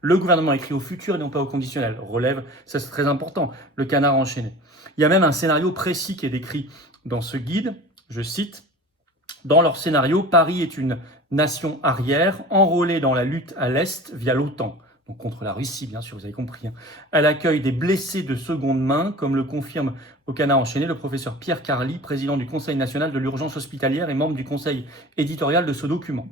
Le gouvernement écrit au futur et non pas au conditionnel. Relève, ça c'est très important, le canard enchaîné. Il y a même un scénario précis qui est décrit dans ce guide, je cite, « Dans leur scénario, Paris est une nation arrière, enrôlée dans la lutte à l'Est via l'OTAN. » Donc contre la Russie, bien sûr, vous avez compris. Elle accueille des blessés de seconde main, comme le confirme au canard enchaîné le professeur Pierre Carly, président du Conseil national de l'urgence hospitalière et membre du conseil éditorial de ce document.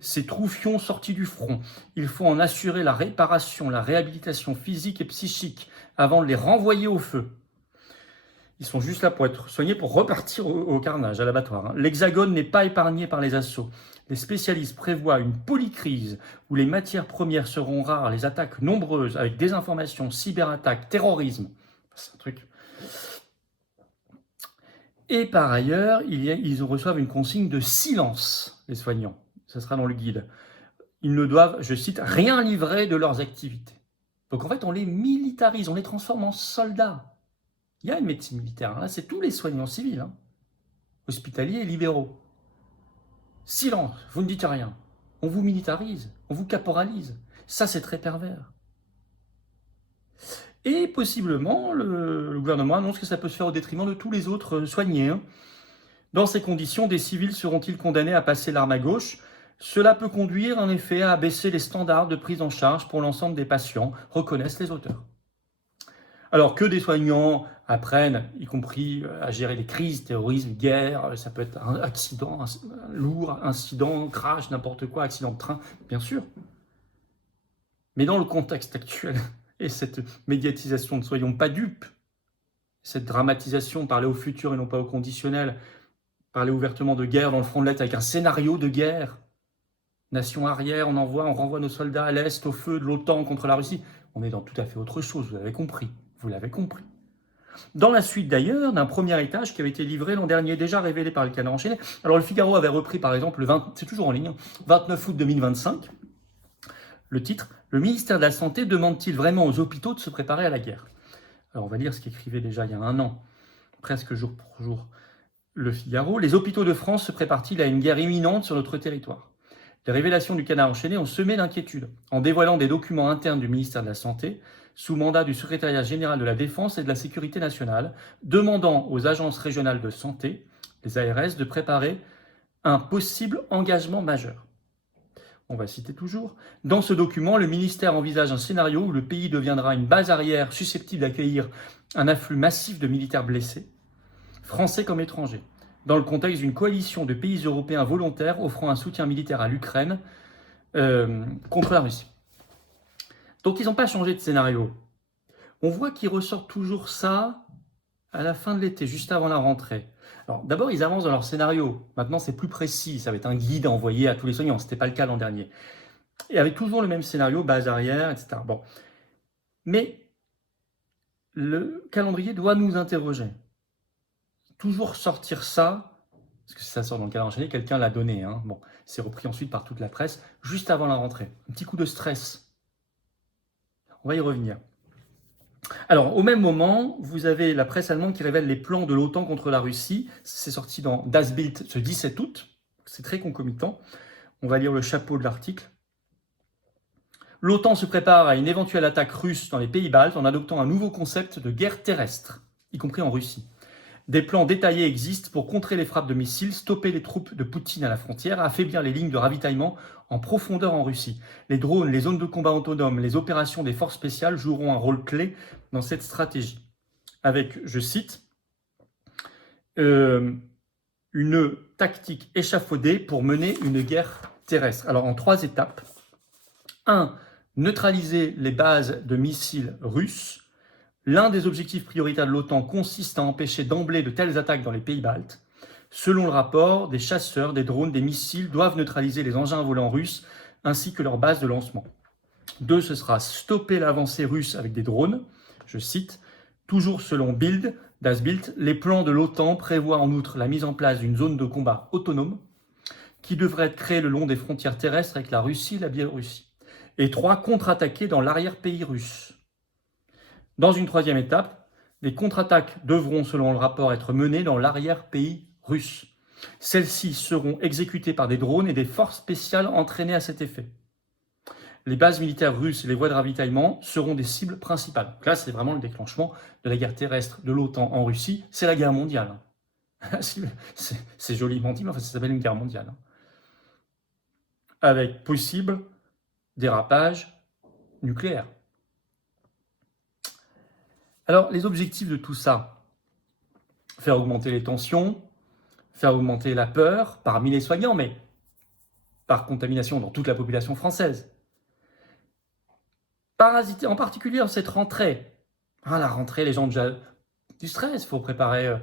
Ces troufions sortis du front, il faut en assurer la réparation, la réhabilitation physique et psychique avant de les renvoyer au feu. Ils sont juste là pour être soignés, pour repartir au carnage, à l'abattoir. L'Hexagone n'est pas épargné par les assauts. Les spécialistes prévoient une polycrise où les matières premières seront rares, les attaques nombreuses, avec désinformation, cyberattaques, terrorisme. C'est un truc. Et par ailleurs, ils reçoivent une consigne de silence, les soignants. Ça sera dans le guide. Ils ne doivent, je cite, rien livrer de leurs activités. Donc en fait, on les militarise, on les transforme en soldats. Il y a une médecine militaire, là, c'est tous les soignants civils, hospitaliers et libéraux. Silence, vous ne dites rien. On vous militarise, on vous caporalise. Ça, c'est très pervers. Et possiblement, le gouvernement annonce que ça peut se faire au détriment de tous les autres soignés. Dans ces conditions, des civils seront-ils condamnés à passer l'arme à gauche ? Cela peut conduire en effet à baisser les standards de prise en charge pour l'ensemble des patients, reconnaissent les auteurs. Alors que des soignants apprennent, y compris à gérer les crises, terrorisme, guerre, ça peut être un accident, un lourd incident, crash, n'importe quoi, accident de train, bien sûr. Mais dans le contexte actuel, et cette médiatisation, ne soyons pas dupes, cette dramatisation, parler au futur et non pas au conditionnel, parler ouvertement de guerre dans le front de l'Est avec un scénario de guerre, nation arrière, on renvoie nos soldats à l'Est, au feu de l'OTAN contre la Russie, on est dans tout à fait autre chose, vous l'avez compris. Vous l'avez compris. Dans la suite d'ailleurs d'un premier étage qui avait été livré l'an dernier, déjà révélé par le canard enchaîné. Alors le Figaro avait repris par exemple, c'est toujours en ligne, 29 août 2025, le titre « Le ministère de la Santé demande-t-il vraiment aux hôpitaux de se préparer à la guerre ?» Alors on va lire ce qu'écrivait déjà il y a un an, presque jour pour jour, le Figaro. « Les hôpitaux de France se préparent-ils à une guerre imminente sur notre territoire ?» Les révélations du canard enchaîné ont semé l'inquiétude en dévoilant des documents internes du ministère de la Santé sous mandat du secrétariat général de la Défense et de la Sécurité nationale, demandant aux agences régionales de santé, les ARS, de préparer un possible engagement majeur. On va citer toujours. Dans ce document, le ministère envisage un scénario où le pays deviendra une base arrière susceptible d'accueillir un afflux massif de militaires blessés, français comme étrangers, dans le contexte d'une coalition de pays européens volontaires offrant un soutien militaire à l'Ukraine contre la Russie. Donc ils n'ont pas changé de scénario. On voit qu'ils ressortent toujours ça à la fin de l'été, juste avant la rentrée. Alors d'abord, ils avancent dans leur scénario. Maintenant, c'est plus précis. Ça va être un guide envoyé à tous les soignants. Ce n'était pas le cas l'an dernier. Et avec toujours le même scénario, base arrière, etc. Bon. Mais le calendrier doit nous interroger. Toujours sortir ça, parce que si ça sort dans le calendrier enchaîné, quelqu'un l'a donné. Bon, c'est repris ensuite par toute la presse, juste avant la rentrée. Un petit coup de stress. On va y revenir. Alors, au même moment, vous avez la presse allemande qui révèle les plans de l'OTAN contre la Russie. C'est sorti dans Das Bild ce 17 août. C'est très concomitant. On va lire le chapeau de l'article. L'OTAN se prépare à une éventuelle attaque russe dans les pays baltes en adoptant un nouveau concept de guerre terrestre, y compris en Russie. Des plans détaillés existent pour contrer les frappes de missiles, stopper les troupes de Poutine à la frontière, affaiblir les lignes de ravitaillement en profondeur en Russie. Les drones, les zones de combat autonomes, les opérations des forces spéciales joueront un rôle clé dans cette stratégie. Avec, je cite, une tactique échafaudée pour mener une guerre terrestre. Alors en 3 étapes. 1. Neutraliser les bases de missiles russes. L'un des objectifs prioritaires de l'OTAN consiste à empêcher d'emblée de telles attaques dans les pays baltes. Selon le rapport, des chasseurs, des drones, des missiles doivent neutraliser les engins volants russes ainsi que leurs bases de lancement. 2, ce sera stopper l'avancée russe avec des drones. Je cite, toujours selon Bild, Das Bild, les plans de l'OTAN prévoient en outre la mise en place d'une zone de combat autonome qui devrait être créée le long des frontières terrestres avec la Russie et la Biélorussie. Et 3, contre-attaquer dans l'arrière-pays russe. Dans une 3e étape, les contre-attaques devront, selon le rapport, être menées dans l'arrière-pays russe. Celles-ci seront exécutées par des drones et des forces spéciales entraînées à cet effet. les bases militaires russes et les voies de ravitaillement seront des cibles principales. Donc là, c'est vraiment le déclenchement de la guerre terrestre de l'OTAN en Russie. C'est la guerre mondiale. C'est joliment dit, mais enfin, ça s'appelle une guerre mondiale. Avec possible dérapage nucléaire. Alors, les objectifs de tout ça, faire augmenter les tensions, faire augmenter la peur parmi les soignants, mais par contamination dans toute la population française. Parasiter, en particulier en cette rentrée. La rentrée, les gens ont déjà du stress, il faut préparer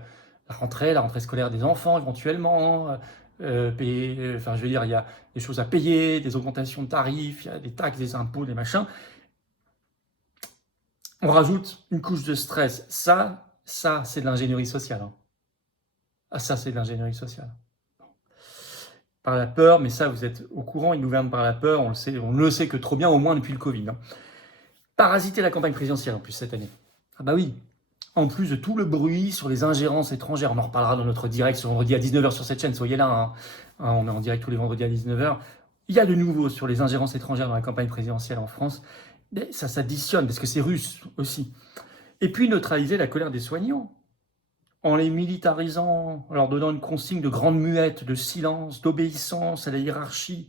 la rentrée scolaire des enfants éventuellement, payer, enfin je veux dire, il y a des choses à payer, des augmentations de tarifs, il y a des taxes, des impôts, des machins. On rajoute une couche de stress. Ça c'est de l'ingénierie sociale. Ça, c'est de l'ingénierie sociale. Par la peur, mais ça, vous êtes au courant, ils nous gouvernent par la peur, on ne le sait que trop bien, au moins depuis le Covid. Parasiter la campagne présidentielle, en plus, cette année. Ah bah oui, en plus de tout le bruit sur les ingérences étrangères, on en reparlera dans notre direct ce vendredi à 19h sur cette chaîne, soyez là, on est en direct tous les vendredis à 19h. Il y a de nouveau sur les ingérences étrangères dans la campagne présidentielle en France, mais ça s'additionne, parce que c'est russe aussi. Et puis neutraliser la colère des soignants, en les militarisant, en leur donnant une consigne de grande muette, de silence, d'obéissance à la hiérarchie.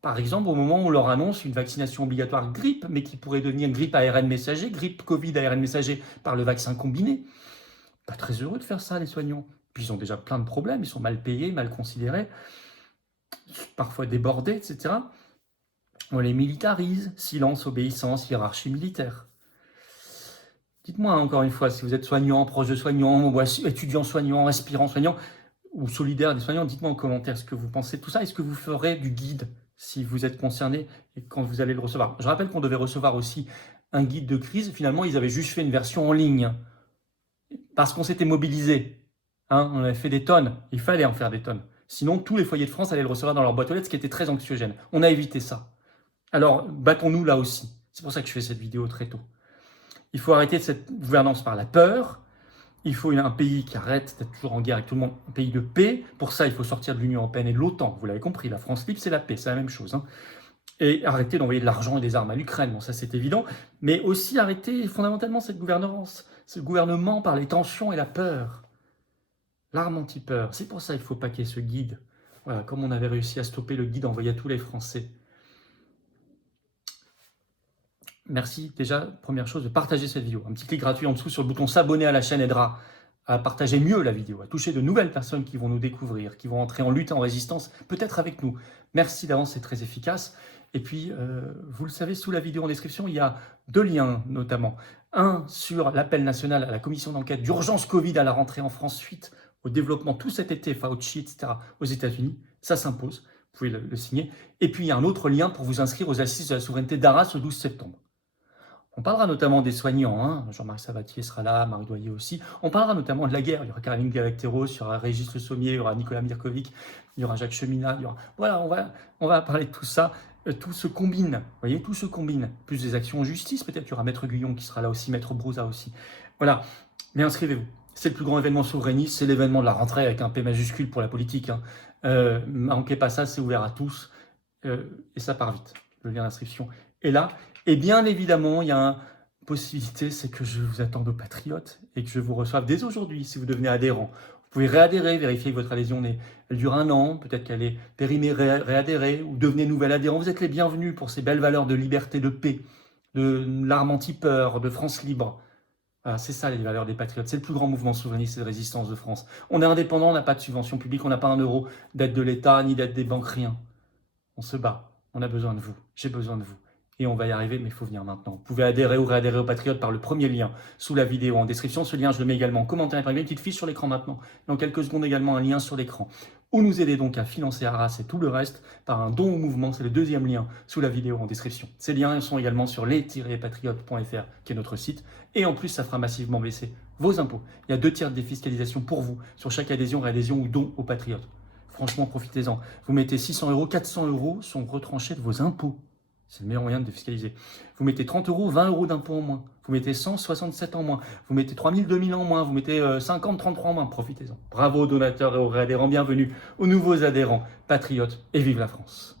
Par exemple, au moment où on leur annonce une vaccination obligatoire grippe, mais qui pourrait devenir grippe ARN messager, grippe Covid ARN messager par le vaccin combiné. Pas très heureux de faire ça, les soignants. Puis ils ont déjà plein de problèmes, ils sont mal payés, mal considérés, parfois débordés, etc. On les militarise, silence, obéissance, hiérarchie militaire. Dites-moi encore une fois, si vous êtes soignant, proche de soignant, ou étudiant soignant, aspirant soignant, ou solidaire des soignants, dites-moi en commentaire ce que vous pensez de tout ça. Est-ce que vous ferez du guide si vous êtes concerné et quand vous allez le recevoir? Je rappelle qu'on devait recevoir aussi un guide de crise. Finalement, ils avaient juste fait une version en ligne parce qu'on s'était mobilisé. On avait fait des tonnes. Il fallait en faire des tonnes. Sinon, tous les foyers de France allaient le recevoir dans leur boîte aux lettres, ce qui était très anxiogène. On a évité ça. Alors, battons-nous là aussi. C'est pour ça que je fais cette vidéo très tôt. Il faut arrêter cette gouvernance par la peur. Il faut un pays qui arrête d'être toujours en guerre avec tout le monde, un pays de paix. Pour ça, il faut sortir de l'Union européenne et de l'OTAN. Vous l'avez compris, la France libre, c'est la paix, c'est la même chose. Et arrêter d'envoyer de l'argent et des armes à l'Ukraine, bon ça c'est évident. Mais aussi arrêter fondamentalement cette gouvernance, ce gouvernement par les tensions et la peur. L'arme anti-peur. C'est pour ça qu'il faut paquer ce guide. Voilà, comme on avait réussi à stopper le guide envoyé à tous les Français. Merci déjà, première chose, de partager cette vidéo. Un petit clic gratuit en dessous sur le bouton s'abonner à la chaîne aidera à partager mieux la vidéo, à toucher de nouvelles personnes qui vont nous découvrir, qui vont entrer en lutte, en résistance, peut-être avec nous. Merci d'avance, c'est très efficace. Et puis, vous le savez, sous la vidéo en description, il y a 2 liens notamment. Un sur l'appel national à la commission d'enquête d'urgence Covid à la rentrée en France suite au développement tout cet été, Fauci, etc., aux États-Unis. Ça s'impose, vous pouvez le signer. Et puis, il y a un autre lien pour vous inscrire aux assises de la souveraineté d'Arras le 12 septembre. On parlera notamment des soignants, Jean-Marc Sabatier sera là, Marie Doyer aussi. On parlera notamment de la guerre, il y aura Caroline Galacteros, il y aura Régis Le Sommier, il y aura Nicolas Mirkovic, il y aura Jacques Cheminat, Voilà, on va parler de tout ça. Tout se combine, vous voyez, tout se combine. Plus des actions en justice, peut-être il y aura Maître Guyon qui sera là aussi, Maître Brouza aussi. Voilà, mais inscrivez-vous. C'est le plus grand événement souverainiste, c'est l'événement de la rentrée avec un P majuscule pour la politique. Manquez pas ça, c'est ouvert à tous. Et ça part vite, le lien d'inscription est là. Et bien évidemment, il y a une possibilité, c'est que je vous attende aux Patriotes et que je vous reçoive dès aujourd'hui si vous devenez adhérent. Vous pouvez réadhérer, vérifier que votre adhésion elle dure 1 an, peut-être qu'elle est périmée, réadhérer ou devenez nouvel adhérent. Vous êtes les bienvenus pour ces belles valeurs de liberté, de paix, de l'arme anti-peur, de France libre. Voilà, c'est ça les valeurs des Patriotes. C'est le plus grand mouvement souverainiste et de résistance de France. On est indépendant, on n'a pas de subvention publique, on n'a pas 1 euro d'aide de l'État ni d'aide des banques, rien. On se bat, on a besoin de vous, j'ai besoin de vous. Et on va y arriver, mais il faut venir maintenant. Vous pouvez adhérer ou réadhérer aux Patriotes par le premier lien sous la vidéo en description. Ce lien, je le mets également en commentaire et par une petite fiche sur l'écran maintenant. Dans quelques secondes également, un lien sur l'écran. Ou nous aider donc à financer Arras et tout le reste par un don au mouvement. C'est le 2e lien sous la vidéo en description. Ces liens sont également sur les-patriotes.fr qui est notre site. Et en plus, ça fera massivement baisser vos impôts. Il y a 2 tiers de défiscalisation pour vous sur chaque adhésion, réadhésion ou don aux Patriotes. Franchement, profitez-en. Vous mettez 600 €, 400 € sont retranchés de vos impôts. C'est le meilleur moyen de défiscaliser. Vous mettez 30 €, 20 € d'impôts en moins. Vous mettez 100, 67 en moins. Vous mettez 3000, 2000 en moins. Vous mettez 50, 33 en moins. Profitez-en. Bravo aux donateurs et aux réadhérents. Bienvenue aux nouveaux adhérents, patriotes et vive la France.